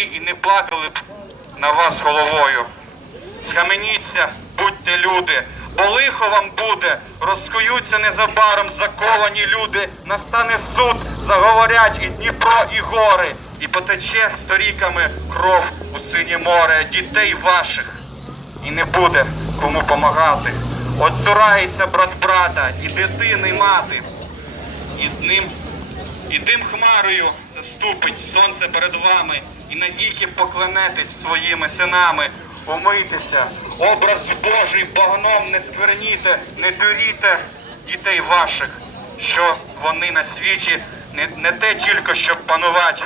землі і не плакали б на вас головою. Схаменіться, будьте люди, бо лихо вам буде, розкуються незабаром заковані люди, настане суд, заговорять і Дніпро, і гори, і потече сторіками кров у синє море дітей ваших, і не буде кому помагати. От цурається брат брата, і дитини й мати, і дним і дим хмарою заступить сонце перед вами, і навіки поклонетесь своїми синами. Умийтеся, образ Божий багном не скверніте, не дуріте дітей ваших, що вони на світі не, не те тільки, щоб панувати,